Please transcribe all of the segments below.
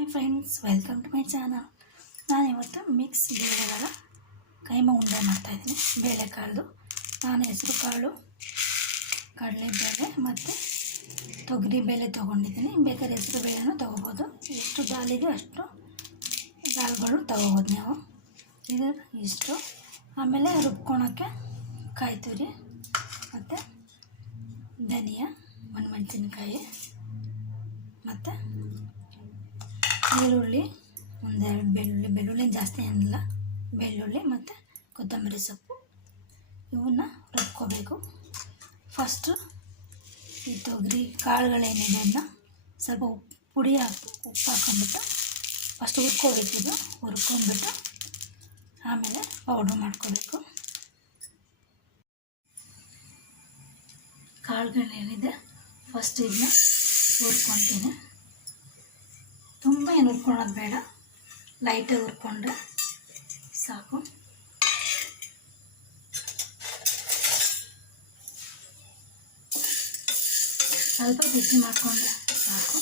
Hi friends, welcome to my channel. ನಾನಿವತ್ತು mix ಬೇಳೆಗಳ ಕೈಮಾ ಉಂಡೆ ಮಾಡ್ತಾಯಿದ್ದೀನಿ. ಬೇಳೆಕಾಳು, ನಾನು ಹೆಸರು ಕಾಳು, ಕಡಲೆಬೇಳೆ ಮತ್ತು ತೊಗರಿಬೇಳೆ ತೊಗೊಂಡಿದ್ದೀನಿ. ಬೇಕಾದ್ರೆ ಹೆಸರು ಬೇಳೆನೂ ತೊಗೋಬೋದು. ಎಷ್ಟು ದಾಲಿದೆ ಅಷ್ಟು ದಾಲ್ಗಳು ತೊಗೋಬೋದು ನೀವು. ಇದು ಇಷ್ಟು. ಆಮೇಲೆ ರುಬ್ಕೊಳಕ್ಕೆ ಕಾಯಿ ತುರಿ ಮತ್ತು ಧನಿಯಾ, ಮೆಣಸಿನ್ಕಾಯಿ ಮತ್ತು ಈರುಳ್ಳಿ, ಒಂದೆರಡು ಬೆಳ್ಳುಳ್ಳಿ ಜಾಸ್ತಿ ಏನಿಲ್ಲ, ಬೆಳ್ಳುಳ್ಳಿ ಮತ್ತು ಕೊತ್ತಂಬರಿ ಸೊಪ್ಪು ಇವನ್ನ ರುಬ್ಕೋಬೇಕು. ಫಸ್ಟು ಈ ತೊಗರಿ ಕಾಳುಗಳೇನಿದೆ ಅದನ್ನ ಸ್ವಲ್ಪ ಉಪ್ಪು ಹಾಕ್ಕೊಂಬಿಟ್ಟು ಫಸ್ಟ್ ಹುರ್ಕೋಬೇಕಿದು. ಹುರ್ಕೊಂಬಿಟ್ಟು ಆಮೇಲೆ ಪೌಡ್ರ್ ಮಾಡ್ಕೋಬೇಕು. ಕಾಳುಗಳೇನಿದೆ ಫಸ್ಟ್ ಇದನ್ನ ಹುರ್ಕೊತೀನಿ. ತುಂಬ ಏನು ಹುರ್ಕೊಳ್ಳೋದು ಬೇಡ, ಲೈಟಾಗಿ ಹುರ್ಕೊಂಡ್ರೆ ಸಾಕು. ಸ್ವಲ್ಪ ಬಿಸಿ ಮಾಡಿಕೊಂಡ್ರೆ ಸಾಕು.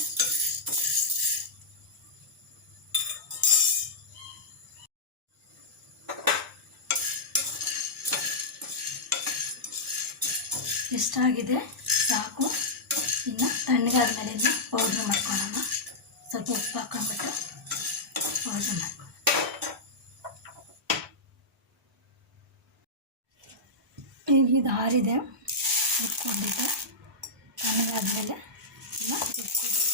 ಎಷ್ಟಾಗಿದೆ ಸಾಕು. ಇನ್ನು ತಣ್ಣಗಾದ ಮೇಲೆ ಇನ್ನು ಪೌಡ್ರ್ ಮಾಡ್ಕೊಳ್ಳೋಣ. ಸ್ವಲ್ಪ ಉಪ್ಪು ಹಾಕೊಂಡ್ಬಿಟ್ಟು ಪೌಡ್ರ್ ಮಾಡ್ಕೊಂಡು ಈಗ ಇದು ಆರಿದೆ. ಉಟ್ಕೊಂಡಿದ್ದೆ ತಣ್ಣಗಾದ್ಮೇಲೆ ಎಲ್ಲ ಉಟ್ಕೋಬೇಕು.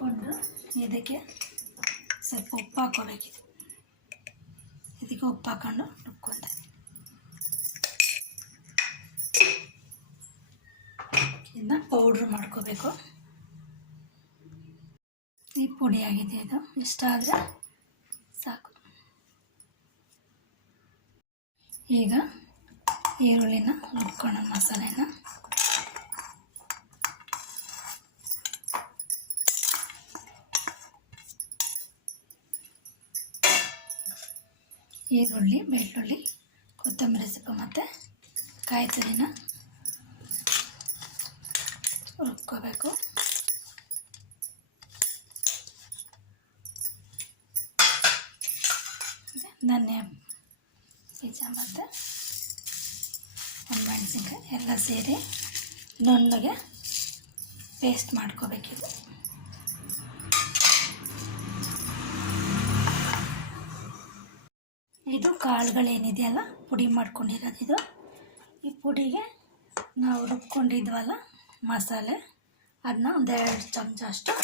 ಕೊಂಡು ಇದಕ್ಕೆ ಸ್ವಲ್ಪ ಉಪ್ಪು ಹಾಕೋಬೇಕಿದೆ. ಇದಕ್ಕೆ ಉಪ್ಪು ಹಾಕೊಂಡು ರುಬ್ಕೊಂಡೆ. ಇದನ್ನ ಪೌಡ್ರ್ ಮಾಡ್ಕೋಬೇಕು. ಈ ಪುಡಿ ಆಗಿದೆ. ಇದು ಇಷ್ಟಾದರೆ ಸಾಕು. ಈಗ ಈರುಳ್ಳಿನ ರುಬ್ಕೊಳ್ಳೋ ಮಸಾಲೆನ ಈರುಳ್ಳಿ, ಬೆಳ್ಳುಳ್ಳಿ, ಕೊತ್ತಂಬರಿ ಸೊಪ್ಪು ಮತ್ತು ಕಾಯಿ ತುರಿನ ರುಬ್ಕೋಬೇಕು. ಧನಿಯಾ ಬೀಜ ಮತ್ತು ಮೆಣಸಿನ್ಕಾಯಿ ಎಲ್ಲ ಸೇರಿ ನುಣ್ಣಗೆ ಪೇಸ್ಟ್ ಮಾಡ್ಕೋಬೇಕಿದು. ಇದು ಕಾಳುಗಳೇನಿದೆಯಲ್ಲ ಪುಡಿ ಮಾಡ್ಕೊಂಡಿರೋದು ಇದು. ಈ ಪುಡಿಗೆ ನಾವು ರುಬ್ಕೊಂಡಿದ್ವಲ್ಲ ಮಸಾಲೆ, ಅದನ್ನ ಒಂದೆರಡು ಚಮಚ ಅಷ್ಟು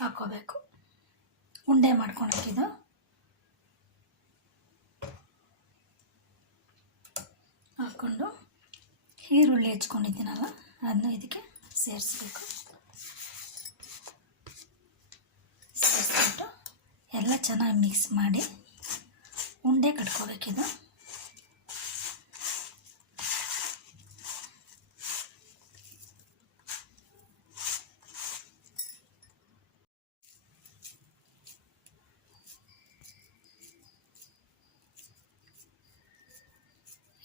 ಹಾಕ್ಕೋಬೇಕು. ಉಂಡೆ ಮಾಡ್ಕೊಳಕ್ಕಿದು. ಹಾಕ್ಕೊಂಡು ಈರುಳ್ಳಿ ಹೆಚ್ಕೊಂಡಿದ್ದೀನಲ್ಲ ಅದನ್ನ ಇದಕ್ಕೆ ಸೇರಿಸ್ಬೇಕು. ಸೇರಿಸ್ಬಿಟ್ಟು ಎಲ್ಲ ಚೆನ್ನಾಗಿ ಮಿಕ್ಸ್ ಮಾಡಿ ಉಂಡೆ ಕಟ್ಕೋಬೇಕಿದು.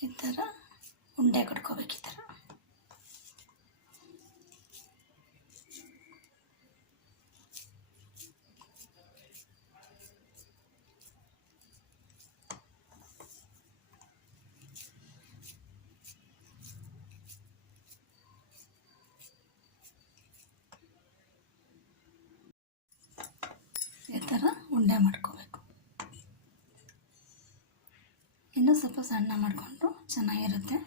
ಈ ಥರ ಉಂಡೆ ಕಟ್ಕೋಬೇಕು. ಈ ಥರ ಉಂಡೆ ಮಾಡ್ಕೋಬೇಕು. ಇನ್ನೂ ಸ್ವಲ್ಪ ಸಣ್ಣ ಮಾಡಿಕೊಂಡು ಚೆನ್ನಾಗಿರುತ್ತೆ.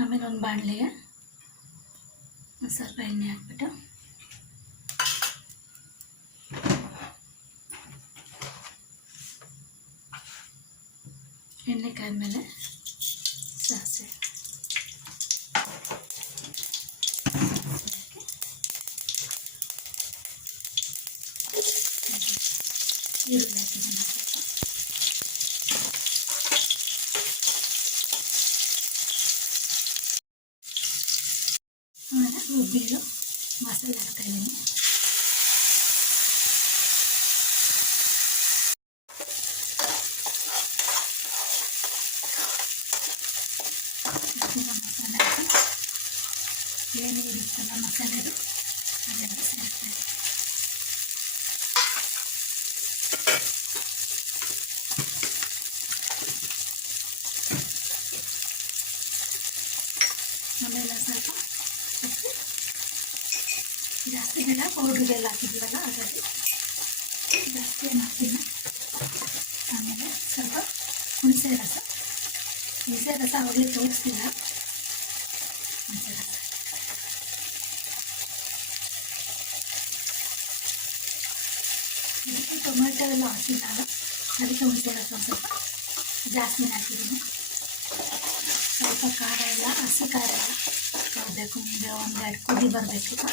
ಆಮೇಲೆ ಒಂದು ಬಾಣಲೆಗೆ ಒಂದು ಸ್ವಲ್ಪ ಎಣ್ಣೆ ಹಾಕ್ಬಿಟ್ಟು ಎಣ್ಣೆ ಕಾದ್ಮೇಲೆ ಸಾಸಿವೆ, ಈರುಳ್ಳಿ ಹಾಕಿದ್ದೀನಿ. ಆಮೇಲೆ ರುಬ್ಬಿದ್ದು ಮಸಾಲೆ ಹಾಕ್ತಾಯಿದ್ದೀನಿ. ಜಾಸ್ತಿ ಬೇಡ, ಪೌಡ್ರಿಗೆಲ್ಲ ಹಾಕಿದ್ದೀವಲ್ಲ ಹಾಗಾಗಿ ಜಾಸ್ತಿ ಏನು ಹಾಕ್ತಿಲ್ಲ. ಆಮೇಲೆ ಸ್ವಲ್ಪ ಹುಣಸೆ ರಸ ಆವಾಗಲೇ ತೋರಿಸ್ತಿಲ್ಲ. ಹುಣಸೆ ರಸ ಇದಕ್ಕೆ ಟೊಮೆಟೊ ಎಲ್ಲ ಹಾಕಿಲ್ಲ, ಅದಕ್ಕೆ ಹುಣಸೆ ರಸ ಸ್ವಲ್ಪ ಜಾಸ್ತಿನೇ ಹಾಕಿದ್ದೀನಿ. ಸ್ವಲ್ಪ ಖಾರ ಎಲ್ಲ, ಹಸಿ ಖಾರ ಎಲ್ಲ ಬರಬೇಕು, ಮುಂದೆ ಒಂದೆರಡು ಕುದಿ ಬರಬೇಕು.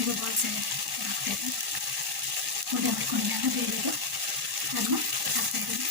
ಇದು ಬಾಲ್ಸ್ ಎಲ್ಲ ಹಾಕ್ಬೇಕು. ಮುದ್ದೆ ಮಾಡ್ಕೊಂಡಿದ್ದಾಗ ಬೇಳೆದು ಅದನ್ನ ಹಾಕ್ತಾಯಿದ್ದೀನಿ.